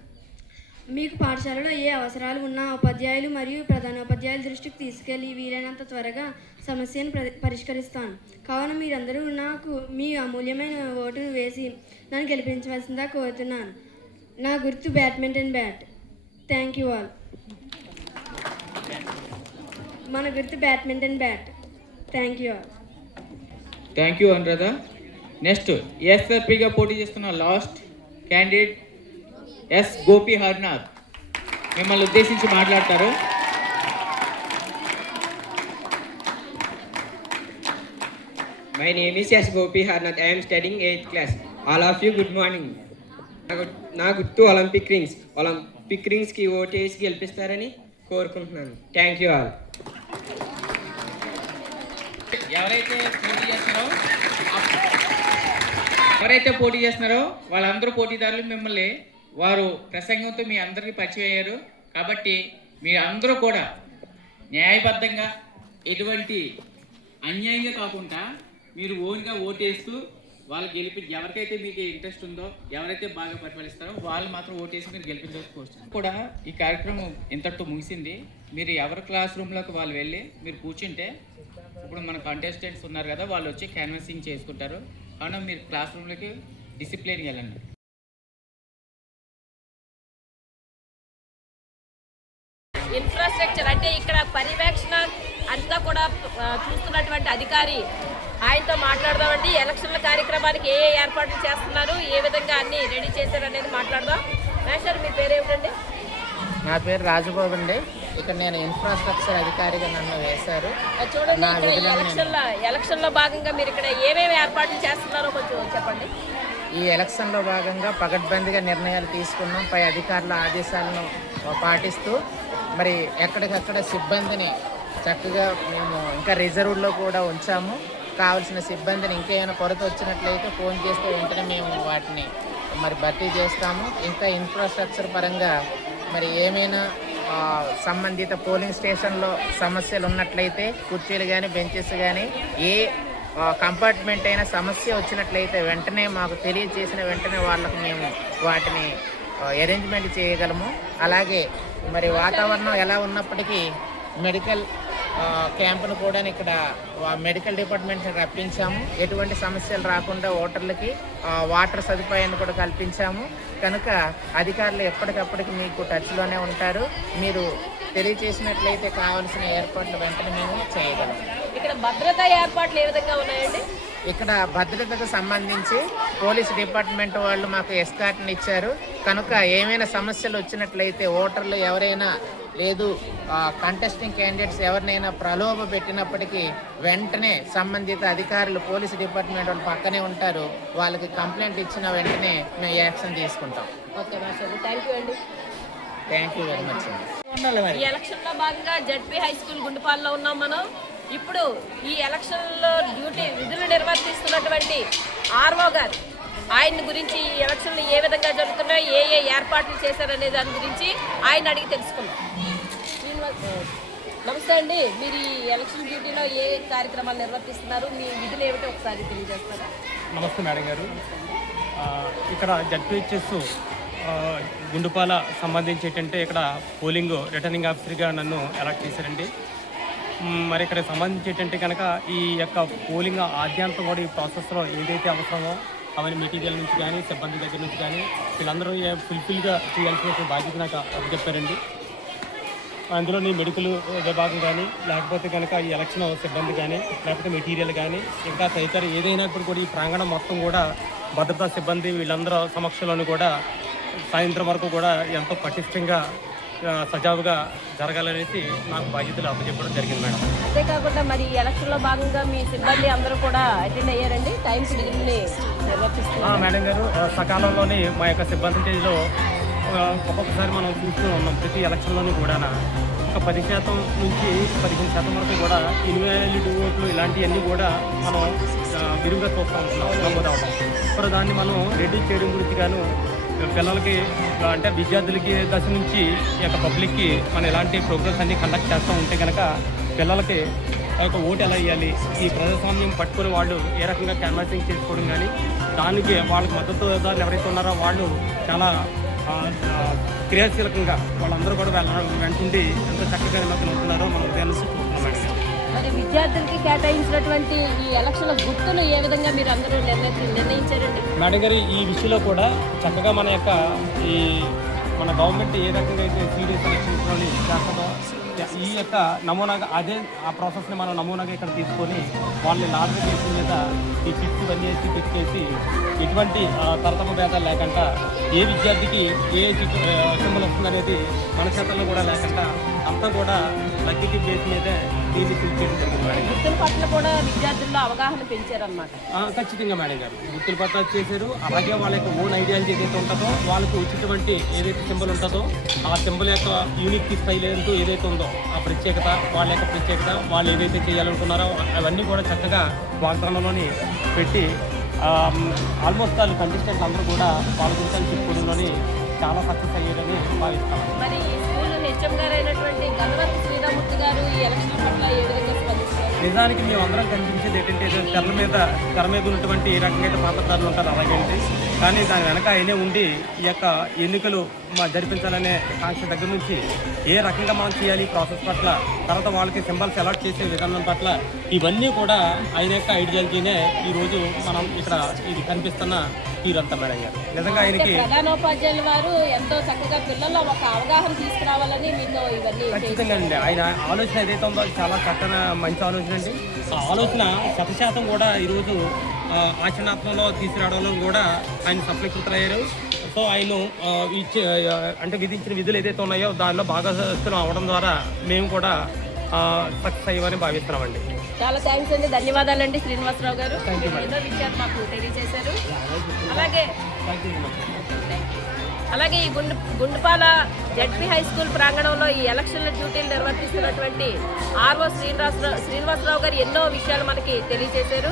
మీకు పాఠశాలలో ఏ అవసరాలు ఉన్నా ఉపాధ్యాయులు మరియు ప్రధానోపాధ్యాయుల దృష్టికి తీసుకెళ్ళి వీలైనంత త్వరగా సమస్యను పరిష్కరిస్తాను. కావున మీరందరూ నాకు మీ అమూల్యమైన ఓటును వేసి నన్ను గెలిపించవలసిందిగా కోరుతున్నాను. నా గుర్తు badminton bat. Thank you all. మన గుర్తు badminton bat. Thank you all. Thank you Anuradha. Next ఏఎస్ఆర్పిగా పోటీ చేస్తున్న last candidate S Gopi Harnath మిమ్మల్ని ఉద్దేశించి మాట్లాడతారు. My name is S. Gopi Harnath. I am studying 8th class. All of you, good morning. నా గుర్తు ఒలింపిక్ రింగ్స్. ఒలింపిక్ రింగ్స్కి ఓటేసి గెలిపిస్తారని కోరుకుంటున్నాను. Thank you all. ఎవరైతే పోటీ చేస్తున్నారో వాళ్ళందరూ పోటీదారులు మిమ్మల్ని వారు ప్రసంగంతో మీ అందరికీ పరిచయం అయ్యారు. కాబట్టి మీరు అందరూ కూడా న్యాయబద్ధంగా ఎటువంటి అన్యాయంగా కాకుండా మీరు ఓన్గా ఓటేస్తూ వాళ్ళు ఎవరికైతే మీకు ఇంట్రెస్ట్ ఉందో, ఎవరైతే బాగా పరిపాలిస్తారో వాళ్ళు మాత్రం ఓటేసి మీరు గెలిపించుకోవచ్చు. కూడా ఈ కార్యక్రమం ఇంతటితో ముగిసింది. మీరు ఎవరి క్లాస్ రూమ్లోకి వాళ్ళు వెళ్ళి మీరు కూర్చుంటే, ఇప్పుడు మన కంటెస్టెంట్స్ ఉన్నారు కదా, వాళ్ళు వచ్చి క్యాన్వాసింగ్ చేసుకుంటారు. కావున మీరు క్లాస్ రూమ్లోకి డిసిప్లిన్గా వెళ్ళండి. ఇన్ఫ్రాస్ట్రక్చర్ అంటే ఇక్కడ పర్యవేక్షణ అంతా కూడా చూస్తున్నటువంటి అధికారి, ఆయనతో మాట్లాడదామండి. ఎలక్షన్ల కార్యక్రమానికి ఏ ఏర్పాట్లు చేస్తున్నారు, ఏ విధంగా అన్ని రెడీ చేశారు అనేది మాట్లాడదాం. మేస్టర్, మీ పేరు ఏమిటండి? నా పేరు రాజబాబు అండి. ఇక్కడ నేను ఇన్ఫ్రాస్ట్రక్చర్ అధికారిగా నన్ను వేశారు. చూడండి, ఇక్కడ ఎలక్షన్లో భాగంగా మీరు ఇక్కడ ఏమేమి ఏర్పాట్లు చేస్తున్నారో కొంచెం చెప్పండి. ఈ ఎలక్షన్లో భాగంగా పకడ్బందీగా నిర్ణయాలు తీసుకున్నాం. పై అధికారుల ఆదేశాలను పాటిస్తూ మరి ఎక్కడికక్కడ సిబ్బందిని చక్కగా మేము ఇంకా రిజర్వ్లో కూడా ఉంచాము. కావాల్సిన సిబ్బందిని ఇంకేమైనా కొరత వచ్చినట్లయితే ఫోన్ చేస్తే వెంటనే మేము వాటిని మరి భర్తీ చేస్తాము. ఇంకా ఇన్ఫ్రాస్ట్రక్చర్ పరంగా మరి ఏమైనా సంబంధిత పోలింగ్ స్టేషన్లో సమస్యలు ఉన్నట్లయితే కుర్చీలు కానీ బెంచెస్ కానీ ఏ కంపార్ట్మెంట్ అయినా సమస్య వచ్చినట్లయితే వెంటనే మాకు తెలియజేసిన వెంటనే వాళ్ళకు మేము వాటిని అరేంజ్మెంట్ చేయగలము. అలాగే మరి వాతావరణం ఎలా ఉన్నప్పటికీ మెడికల్ క్యాంపును కూడా ఇక్కడ మెడికల్ డిపార్ట్మెంట్ని రప్పించాము. ఎటువంటి సమస్యలు రాకుండా ఓటర్లకి వాటర్ సదుపాయాన్ని కూడా కల్పించాము. కనుక అధికారులు ఎప్పటికప్పటికి మీకు టచ్లోనే ఉంటారు. మీరు తెలియచేసినట్లయితే కావాల్సిన ఏర్పాట్లు వెంటనే మేము చేయగలం. ఇక్కడ భద్రతా ఏర్పాట్లు ఏ విధంగా ఉన్నాయండి? ఇక్కడ భద్రతకు సంబంధించి పోలీస్ డిపార్ట్మెంట్ వాళ్ళు మాకు ఎస్కార్ట్ని ఇచ్చారు. కనుక ఏమైనా సమస్యలు వచ్చినట్లయితే ఓటర్లు ఎవరైనా లేదు కంటెస్టింగ్ క్యాండిడేట్స్ ఎవరినైనా ప్రలోభ పెట్టినప్పటికీ వెంటనే సంబంధిత అధికారులు పోలీస్ డిపార్ట్మెంట్ వాళ్ళు పక్కనే ఉంటారు. వాళ్ళకి కంప్లైంట్ ఇచ్చిన వెంటనే మేము యాక్షన్ తీసుకుంటాం. ఓకే మాస్టర్, థ్యాంక్ యూ అండి. Thank you very much. ఈ ఎలక్షన్లో భాగంగా జడ్పీ హై స్కూల్ గుండుపాలలో ఉన్నాం మనం. ఇప్పుడు ఈ ఎలక్షన్లో విధులు నిర్వర్తిస్తున్నటువంటి ఆర్ఓ గారు, ఆయన గురించి ఈ ఎలక్షన్లు ఏ విధంగా జరుగుతున్నాయో, ఏ ఏర్పాట్లు చేశారనే దాని గురించి ఆయన అడిగి తెలుసుకుందాం. నమస్తే అండి, మీరు ఈ ఎలక్షన్ డ్యూటీలో ఏ కార్యక్రమాలు నిర్వర్తిస్తున్నారు, మీ విధులు ఏమిటో ఒకసారి తెలియజేస్తారా? నమస్తే మేడం గారు. ఇక్కడ జడ్పీహెచ్ఎస్ గుండుపాల సంబంధించి ఏంటంటే ఇక్కడ పోలింగ్ రిటర్నింగ్ ఆఫీసర్గా నన్ను ఎలక్ట్ చేశారండి. మరి ఇక్కడ సంబంధించి ఏంటంటే కనుక ఈ యొక్క పోలింగ్ ఆద్యంతం కూడా ఈ ప్రాసెస్లో ఏదైతే అవసరమో అవన్నీ మెటీరియల్ నుంచి కానీ సిబ్బంది దగ్గర నుంచి కానీ వీళ్ళందరూ ఫుల్ఫిల్గా చేయాల్సిన బాధ్యత నాకు అప్పచెప్పారండి. అందులోని మెడికల్ విభాగం కానీ లేకపోతే కనుక ఈ ఎలక్షన్ సిబ్బంది కానీ లేకపోతే మెటీరియల్ కానీ ఇంకా తదితర ఏదైనా ఇప్పుడు కూడా ఈ ప్రాంగణం మొత్తం కూడా భద్రతా సిబ్బంది వీళ్ళందరూ సమక్షంలోనూ కూడా సాయంత్రం వరకు కూడా ఎంతో పటిష్టంగా సజావుగా జరగాలనేసి నాకు బాధ్యతలు అప్పచెప్పడం జరిగింది మేడం. అంతేకాకుండా మరి ఈ ఎలక్షన్లో భాగంగా మీ సిబ్బంది అందరూ కూడా అటెండ్ అయ్యారండి, టైంకి విధుల్ని నిర్వర్తిస్తున్నారు. మేడం గారు, సకాలంలోని మా యొక్క సిబ్బందిలో ఒక్కొక్కసారి మనం చూస్తూ ఉన్నాం. ప్రతి ఎలక్షన్లోనూ కూడా ఒక 10% నుంచి 15% వరకు కూడా ఇన్వాలిడ్ ఓట్లు ఇలాంటివన్నీ కూడా మనం విరివిగా చూస్తూ ఉంటున్నాం నమోదవడం. ఇప్పుడు దాన్ని మనం రెడీ చేయడం గురించి గాను పిల్లలకి అంటే విద్యార్థులకి దశ నుంచి ఈ యొక్క పబ్లిక్కి మనం ఎలాంటి ప్రోగ్రామ్స్ అన్నీ కండక్ట్ చేస్తూ ఉంటే కనుక పిల్లలకి ఆ యొక్క ఓటు ఎలా వేయాలి, ఈ ప్రజాస్వామ్యం పట్టుకుని వాళ్ళు ఏ రకంగా క్యాన్వాసింగ్ చేసుకోవడం కానీ దానికి వాళ్ళకి మద్దతుదారులు ఎవరైతే ఉన్నారో వాళ్ళు చాలా క్రియాశీలకంగా వాళ్ళందరూ కూడా వెంటుండి ఎంత చక్కగా నిమగ్నం అవుతున్నారో మనం ఉదయాన్ని చూస్తున్నాం మేడం. మరి విద్యార్థులకి కేటాయించినటువంటి ఈ ఎలక్షన్ల గుర్తులు ఏ విధంగా మీరు అందరూ నిర్ణయించారండి? మేడం గారు, ఈ విషయంలో కూడా చక్కగా మన యొక్క మన గవర్నమెంట్ ఏ రకంగా అయితే సీరియస్ ఎలక్షన్స్లో చేస్తుందో ఈ యొక్క నమూనాగా అదే ఆ ప్రాసెస్ని మనం నమూనాగా ఇక్కడ తీసుకొని వాళ్ళని లాటరీ చేసిన మీద ఈ కిట్స్ ఇవన్నీ వేసి పెట్టేసి ఎటువంటి తరతమ భేదాలు లేకుండా ఏ విద్యార్థికి ఏ సింబల్ వస్తుందనేది మన చేతల్లో కూడా లేకుండా అంతా కూడా లక్కీ బేస్ మీదే దీన్ని చేయడం జరిగింది. గుర్తుల పట్ల కూడా విద్యార్థుల్లో అవగాహన పెంచారన్నమాట. ఖచ్చితంగా మేడం గారు, గుర్తుల పట్ల చేశారు. అలాగే వాళ్ళ యొక్క ఓన్ ఐడియాలజీ ఏదైతే ఉంటుందో వాళ్ళకి వచ్చినటువంటి ఏదైతే సింబల్ ఉంటుందో ఆ సింబల్ యొక్క యూనిక్ స్టైల్ ఏంటో ఏదైతే ఉందో ఆ ప్రత్యేకత, వాళ్ళ యొక్క ప్రత్యేకత, వాళ్ళు ఏదైతే చేయాలనుకున్నారో అవన్నీ కూడా చక్కగా వాగ్దానంలోని పెట్టి ఆల్మోస్ట్ వాళ్ళు కంటెస్టెంట్లు అందరూ కూడా పాల్గొంటానికి చెప్పుకోవడంలోని చాలా సక్సెస్ అయ్యేదని భావిస్తాను. మరి ఈ స్కూల్ హెచ్ఎం గారు అయినటువంటి గణపతి శ్రీరామూర్తి గారు ఈ ఎలక్షన్ పట్ల ఏ విధంగా స్పందిస్తారు? నిజానికి మేము అందరం కనిపించేది ఏంటంటే తెర మీద ఉన్నటువంటి ఏ రకంగా పాత్రధారులు ఉంటారు అలాగే, కానీ దాని వెనక ఆయనే ఉండి ఈ యొక్క ఎన్నికలు జరిపించాలనే కాంక్ష దగ్గర నుంచి ఏ రకంగా మనం చేయాలి ప్రాసెస్ పట్ల, తర్వాత వాళ్ళకి సింబల్స్ అలాట్ చేసే విధానం పట్ల ఇవన్నీ కూడా ఆయన యొక్క ఐడియాలజీనే ఈరోజు మనం ఇక్కడ ఇది కనిపిస్తున్న తీరంతా మేడం గారు. నిజంగా ఆయనకి ప్రధానోపాధ్యాయుల వారు ఎంతో చక్కగా పిల్లల్లో ఒక అవగాహన తీసుకురావాలని మీతో ఇవన్నీ ఖచ్చితంగా అండి. ఆయన ఆలోచన ఏదైతే ఉందో చాలా చక్కని మంచి ఆలోచన అండి. ఆ ఆలోచన 100% కూడా ఈరోజు ఆచరణాత్మకంలో తీసుకురావడంలో కూడా ఆయన సఫలీకృతులయ్యారు. సో ఆయన అంటే విధించిన విధులు ఏదైతే ఉన్నాయో దానిలో భాగస్వాములు అవడం ద్వారా మేము కూడా సక్సెస్ అయ్యామని భావిస్తున్నామండి. చాలా థ్యాంక్స్ అండి, ధన్యవాదాలండి శ్రీనివాసరావు గారు. ఎన్నో విషయాలు మాకు తెలియజేశారు. అలాగే ఈ గుండుపాల జడ్పీ హై స్కూల్ ప్రాంగణంలో ఈ ఎలక్షన్ల డ్యూటీలు నిర్వర్తిస్తున్నటువంటి ఆర్ఓ శ్రీనివాసరావు గారు ఎన్నో విషయాలు మనకి తెలియజేశారు.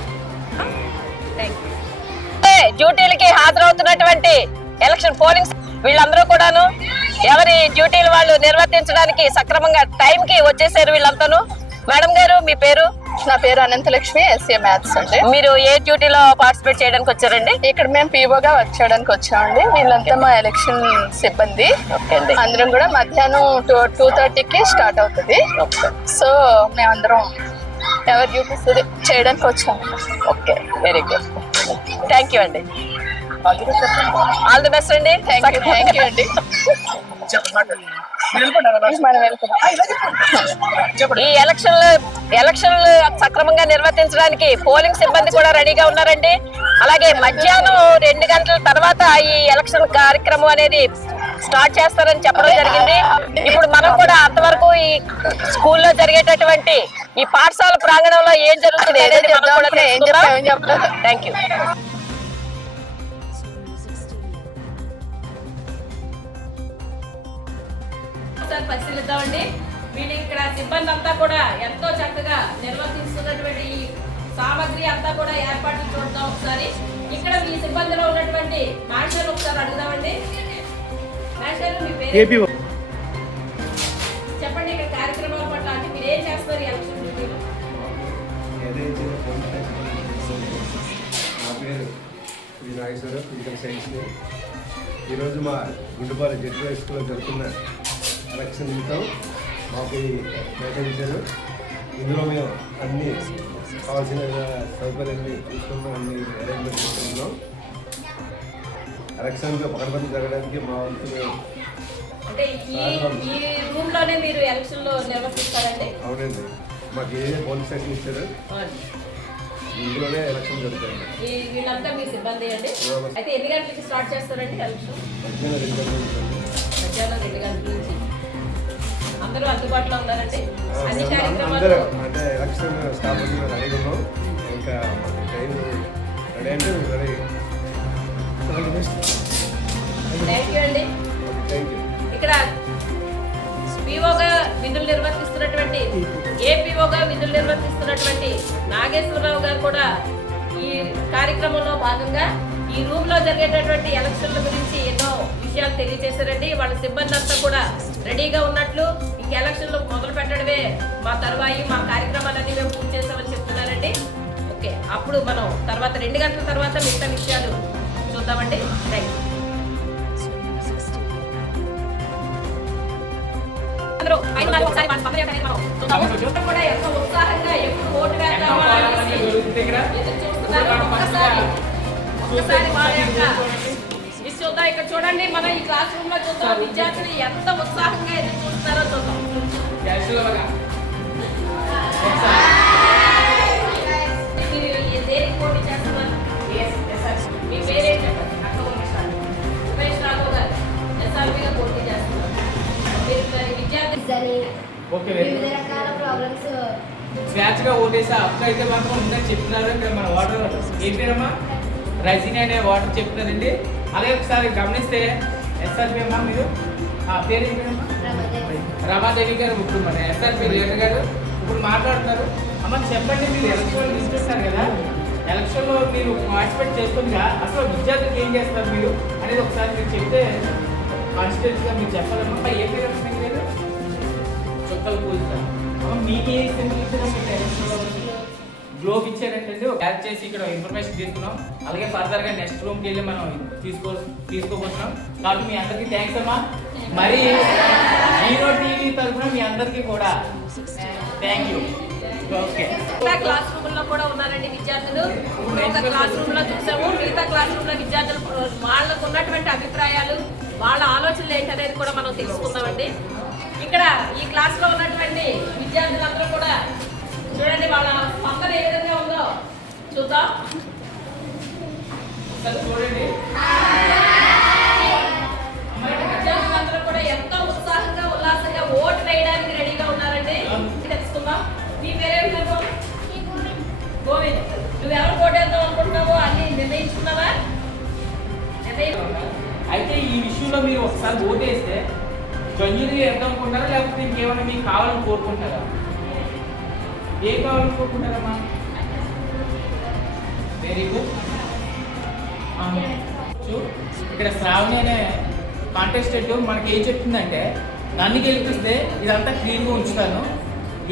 డ్యూటీలకి హాజరవుతున్నటువంటి ఎలక్షన్ పోలింగ్ వీళ్ళందరూ కూడాను ఎవరి డ్యూటీలు వాళ్ళు నిర్వర్తించడానికి సక్రమంగా టైంకి వచ్చేసారు వీళ్ళంతాను. మేడం గారు మీ పేరు? నా పేరు అనంతలక్ష్మి, ఎస్ఏ మ్యాథ్స్ అండి. మీరు ఏ డ్యూటీలో పార్టిసిపేట్ చేయడానికి వచ్చారండి? ఇక్కడ మేము పీఓగా వర్క్ చేయడానికి వచ్చామండి. వీళ్ళంతా మా ఎలక్షన్ సిబ్బంది. అందరం కూడా మధ్యాహ్నం 2:30కి స్టార్ట్ అవుతుంది. సో మేమందరం ఎవరి డ్యూటీస్ చేయడానికి వచ్చాము. Okay, very good, thank you అండి. ఆల్ ది బెస్ట్ అండి. థ్యాంక్ యూ అండి. ఈ ఎలక్షన్లు సక్రమంగా నిర్వర్తించడానికి పోలింగ్ సిబ్బంది కూడా రెడీగా ఉన్నారండి. అలాగే మధ్యాహ్నం 2 గంటల తర్వాత ఈ ఎలక్షన్ కార్యక్రమం అనేది స్టార్ట్ చేస్తారని చెప్పడం జరిగింది. ఇప్పుడు మనం కూడా అంతవరకు ఈ స్కూల్లో జరిగేటటువంటి ఈ పాఠశాల ప్రాంగణంలో ఏం జరుగుతుంది థ్యాంక్ యూ. పరిశీలిద్దామండి. వీళ్ళు ఇక్కడ సిబ్బంది అంతా కూడా ఎంతో చక్కగా నిర్వర్తిస్తున్నటువంటి ఈ సామగ్రి అంతా కూడా ఏర్పాట్లు చూద్దాం ఒకసారి. ఇక్కడ మీ సిబ్బందిలో ఉన్నటువంటి మాస్టర్ ఒకసారి అడుగుదామండి. మాస్టర్ మీ పేరు చెప్పండి. ఇక్కడ కార్యక్రమాల పట్ల అంటే మీరు ఏం చేస్తారు ఎలక్షన్ డ్యూటీలో? నా పేరు శ్రీ నాగేశ్వరరావు, ఫిజికల్ సైన్స్. ఈరోజు మా గుండుపాల జడ్పీ హై స్కూల్లో జరుగుతున్న ఎలక్షన్ నిమిత్తం మాకు కేటాయించారు. ఇందులో మేము అన్ని కావాల్సిన సౌకర్యాన్ని చూసుకున్నాం, అన్ని అరేంజ్మెంట్ చేసుకున్నాం. ఎలక్షన్గా పకడ్బందీ జరగడానికి మా వంతు అంటే ఈ రూమ్ లోనే మీరు ఎలక్షన్ లో నిర్వహిస్తారండి? అవునండి, మాకు ఏ పోలీస్ స్టేషన్ ఇచ్చారు, ఇందులోనే ఎలక్షన్ జరుగుతాయండి. వీళ్ళంతా మీ సిబ్బంది అండి. అయితే ఎన్ని గంటలకి స్టార్ట్ చేస్తారండి ఎలక్షన్? మధ్యాహ్నం 2 గంటల నుంచి. మధ్యాహ్నం 2 గంటల నుంచి అందరూ అందుబాటులో ఉన్నారండి. అన్ని అందరూ కార్యక్రమాలు అంటే ఎలక్షన్ స్టాఫ్ వచ్చి మేము రెడీగా ఉన్నాం. ఇంకా టైం రెడీ అంటే రెడీ. థ్యాంక్ యూ అండి. Thank you. ఇక్కడ పీఓగా విధులు నిర్వర్తిస్తున్నటువంటి ఏపీఓగా విధులు నిర్వర్తిస్తున్నటువంటి నాగేశ్వరరావు గారు కూడా ఈ కార్యక్రమంలో భాగంగా ఈ రూమ్ లో జరిగేటటువంటి ఎలక్షన్ల గురించి ఎన్నో విషయాలు తెలియజేశారండి. వాళ్ళ సిబ్బంది అంతా కూడా రెడీగా ఉన్నట్లు, ఇంక ఎలక్షన్లు మొదలు పెట్టడమే మా తరువాయి, మా కార్యక్రమాలన్నీ మేము పూర్తి చేస్తామని చెప్తున్నారండి. ఓకే, అప్పుడు మనం తర్వాత 2 గంటల తర్వాత మిగతా విషయాలు చూద్దామండి. Thank you. కూడా ఎంతో ఉత్సాహంగా ఎప్పుడు ఓటు వేద్దామా అనేసి ఎదురు చూస్తున్నారు. ఒక్కసారి వాళ్ళ యొక్క ఇది చూద్దాం. ఇక్కడ చూడండి, మనం ఈ క్లాస్ రూమ్ లో చూద్దాం విద్యార్థులు ఎంత ఉత్సాహంగా ఎదురు చూస్తున్నారో చూద్దాం. మీరు దేనికి పోటీ చేస్తున్నారు? మీ పేరేం చెప్పండి? అక్క ఉమేష్ రాఘవ్ గారు ఎస్ఆర్పీగా పోటీ చేస్తున్నారు. మీరు విద్యార్థి వివిధ రకాల ప్రాబ్లమ్స్ స్వేచ్ఛగా ఓటేసా అక్క అయితే మాత్రం ఉందని చెప్తున్నారు. ఇక్కడ మన వాటర్ ఏం పేరమ్మా? రజనీ అనే వాటర్ చెప్తున్నారండి. అలాగే ఒకసారి గమనిస్తే ఎస్ఆర్పి అమ్మా మీరు పేరు ఏం పేరమ్మా? రమాదేవి గారు. ఇప్పుడు మన ఎస్ఆర్పి లీడర్ గారు ఇప్పుడు మాట్లాడుతున్నారు. అమ్మ చెప్పండి, మీరు ఎలక్షన్లో తీసుకొస్తారు కదా, ఎలక్షన్లో మీరు పార్టిసిపేట్ చేస్తుందిగా, అసలు విద్యార్థులకు ఏం చేస్తారు మీరు అనేది ఒకసారి మీరు చెప్తే కాన్స్టిట్యూన్సీగా మీరు చెప్పాలమ్మా. ఏ పేరు మీ పేరు? చుక్కలు పూస్తారు. మీకే సింబల్ ఇచ్చారో మీ పేరెంట్స్లో గ్లోబ్ ఇచ్చారంటే యాడ్ చేసి ఇక్కడ ఇన్ఫర్మేషన్ తీసుకున్నాం. అలాగే ఫర్దర్గా నెక్స్ట్ రూమ్కి వెళ్ళి మనం తీసుకోబోతున్నాం. కాబట్టి మీ అందరికీ థ్యాంక్స్ అమ్మా. మరి హీరో టీవీ తరఫున మీ అందరికీ కూడా thank you. Okay, class room లో కూడా ఉన్నారండి విద్యార్థులు. ఒక క్లాస్ రూమ్ లో చూసాము, మిగతా క్లాస్ రూమ్ లో విద్యార్థులు వాళ్ళకు ఉన్నటువంటి అభిప్రాయాలు, వాళ్ళ ఆలోచనలు ఏంటనేది కూడా మనం తెలుసుకుందామండి. ఇక్కడ ఈ క్లాస్ లో ఉన్నటువంటి విద్యార్థులందరూ కూడా చూడండి, వాళ్ళ స్పందన ఏ విధంగా ఉందో చూద్దాం. చూడండి, విద్యార్థులందరూ కూడా ఎంతో ఉత్సాహంగా ఉల్లాసంగా ఓటు వేయడానికి రెడీగా ఉన్నారండి. తెలుసుకుందాం. మీ పేరేం పేరు? గోవింద్. నువ్వు ఎవరు ఓటేద్దాం అనుకుంటున్నావో అన్ని నిర్ణయించుకున్నావా? అయితే ఈ విషయంలో మీరు ఒకసారి ఓటేస్తే జంజుని వేద్దాం అనుకుంటారా, లేకపోతే ఇంకేమైనా మీకు కావాలని కోరుకుంటారా? ఏం కావాలని కోరుకుంటారమ్మా? Very good. ఇక్కడ శ్రావణి అనే కాంటెస్టెంట్ మనకి ఏం చెప్తుందంటే, నన్ను గెలిపిస్తే ఇదంతా క్లీన్గా ఉంచుతాను,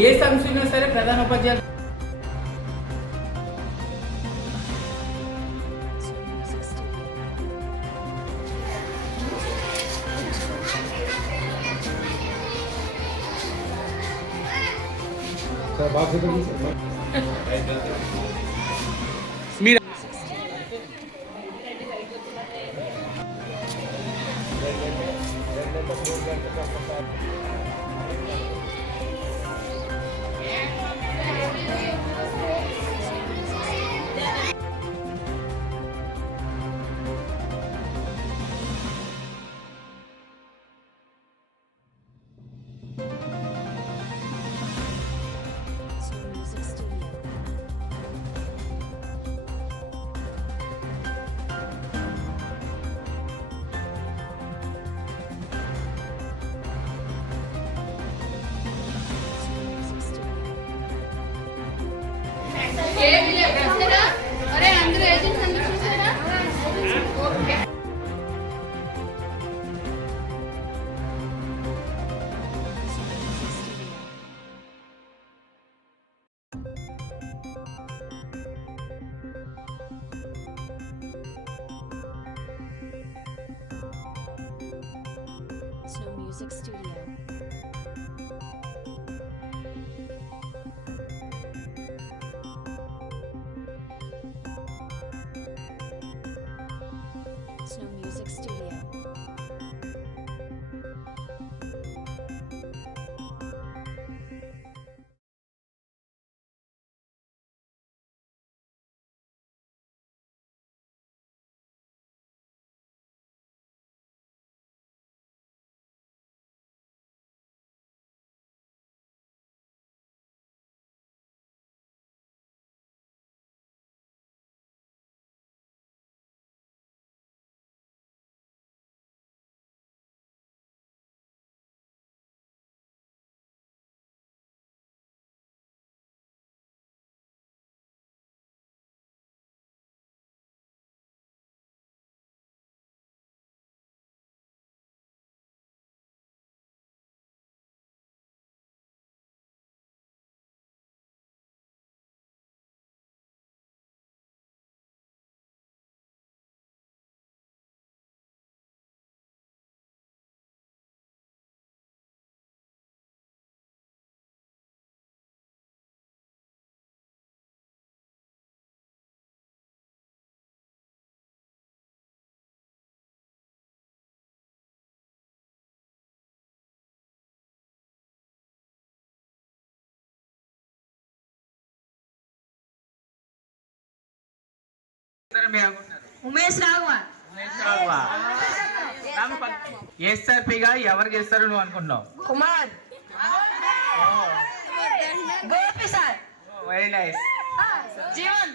ఏ సమస్య ఉన్నా సరే ప్రధాన ఉపాధ్యాయులు మీరు Snow Music Studio. Snow Music Studio. Umesh Raghava. ఎస్ఆర్పిగా ఎవరు చేస్తారు నువ్వు అనుకుంటున్నావు? Kumar. Gopi sir. Very nice. Jeevan.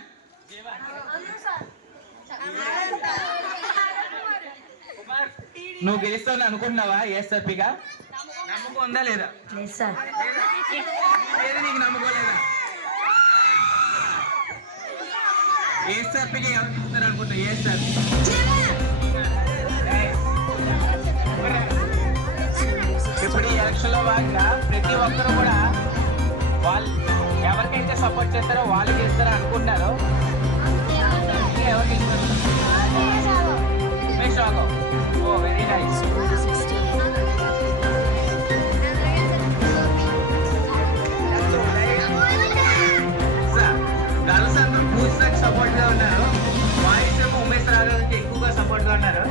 నువ్వు గెలుస్తావు అనుకుంటున్నావా ఎస్ఆర్పిగా? నమ్మకం ఉందా లేదా? నీకు నమ్మకం లేదా? ఎస్ఆర్పిగా ఎవరు గెలుస్తారు అనుకుంటున్నావు? ఎస్ఆర్పి ఇప్పుడు ఎలక్షన్లో భాగంగా ప్రతి ఒక్కరు కూడా వాళ్ళు ఎవరికైతే సపోర్ట్ చేస్తారో వాళ్ళు చేస్తారో అనుకుంటున్నారు. ఎవరికి ఇస్తారు? ఉమేష్ రాఘవ్. ఓ వెరీ నైస్. గర్ల్స్ అందరూ పూజకి సపోర్ట్గా ఉన్నారు, బాయ్స్ ఏమో ఉమేష్ రాఘవ్కి ఎక్కువగా సపోర్ట్గా ఉన్నారు.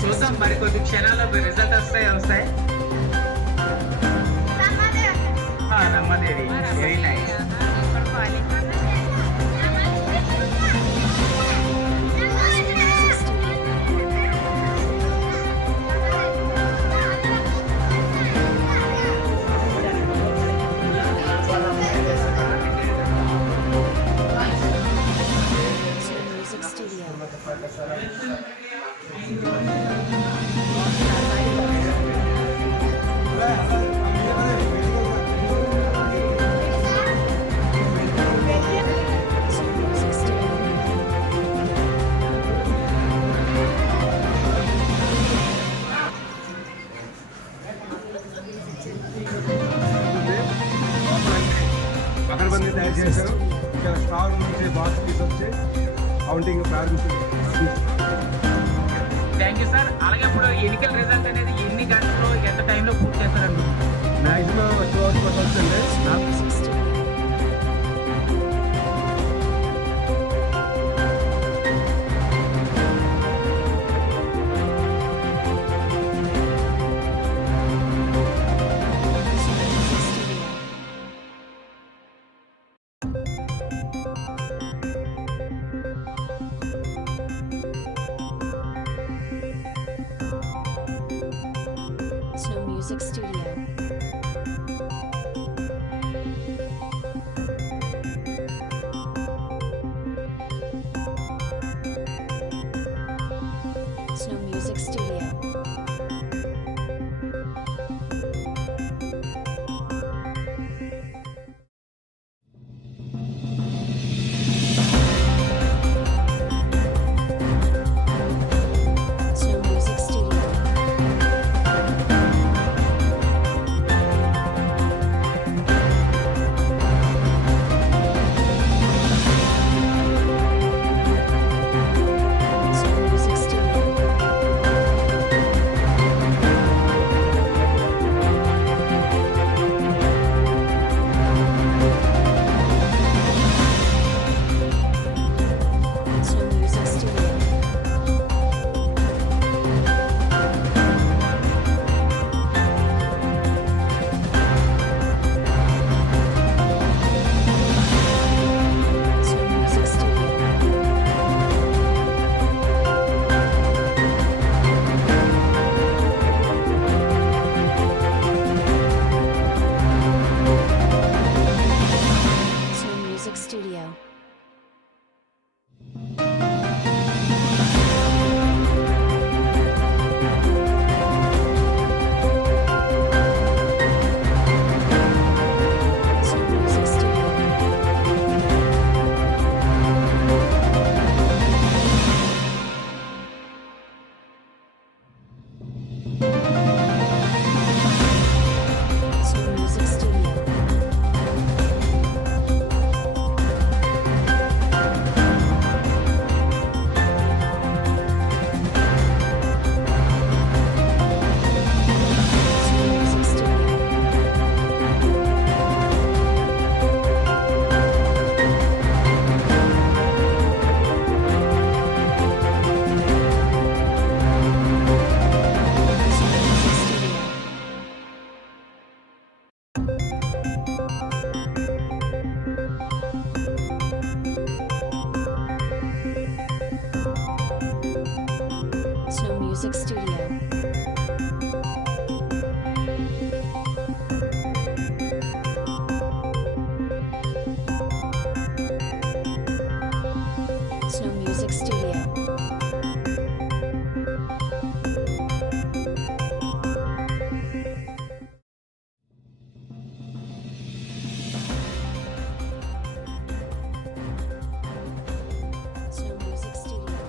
చూద్దాం మరి కొద్ది క్షణాల్లో రిజల్ట్ వస్తాయి. Ramadevi very nice. Music Studio. అగరబత్తి తయారు చేశారు. ఇక్కడ స్టార్ నుంచి బాక్స్ తీసుకొచ్చి కౌంటింగ్ ప్రారంభించింది. Thank you sir. అలాగే ఇప్పుడు ఎన్నికల రిజల్ట్ అనేది ఎన్ని గంటల్లో ఎంత టైంలో పూర్తి చేస్తారండి? మ్యాక్సిమం 2 hours వస్తుంది. Snow Music Studio. Snow Music Studio. Snow Music Studio. Snow Music Studio. Snow Music Studio. Snow Music Studio. Snow Music Studio. Snow Music Studio. Snow Music Studio. Snow Music Studio. Snow Music Studio. Snow Music Studio. Snow Music Studio. Snow Music Studio.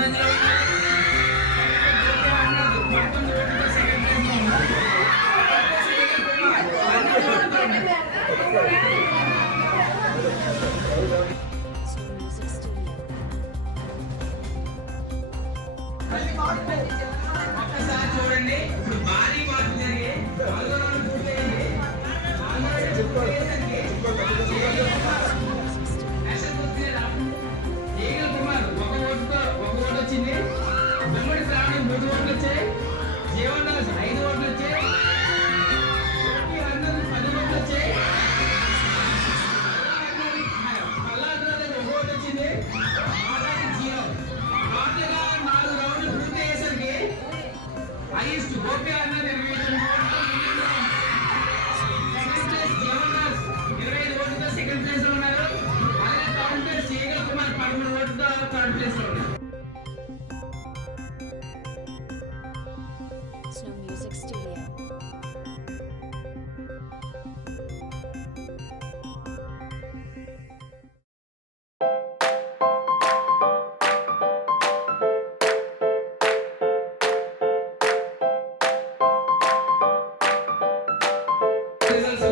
Snow Music Studio. ఒక్కసారి చూడండి, ఇప్పుడు భారీ మార్పు జరిగి 4వ round పూర్తయింది. 4వ round పూర్తయ్యేసరికి action పూర్తయ్యేదా? Eagle Kumar ఒక ఓటు వచ్చింది. వెంబడి శ్రావణి 3 ఓట్లు వచ్చాయి. జీవన్ రాజ్ 5 ఓట్లు వచ్చాయి. అన్నది 10 ఓట్లు వచ్చాయి. పల్లాద్రోజు 1 ఓటు వచ్చింది. ఆటాకి 0. టోటల్గా 4 రౌండ్లు పూర్తయ్యేసరికి హైయెస్ట్ గోపి అన్నది 25 ఓట్లతో సెకండ్ ప్లేస్ జీవన్ రాజ్ 25 ఓట్లతో సెకండ్ ప్లేస్ లో ఉన్నారు. అలాగే థర్డ్ ప్లేస్ ఈగల్ కుమార్ 13 ఓట్లతో థర్డ్ ప్లేస్ లో ఉన్నారు. Snow Music Studio. రిజల్ట్స్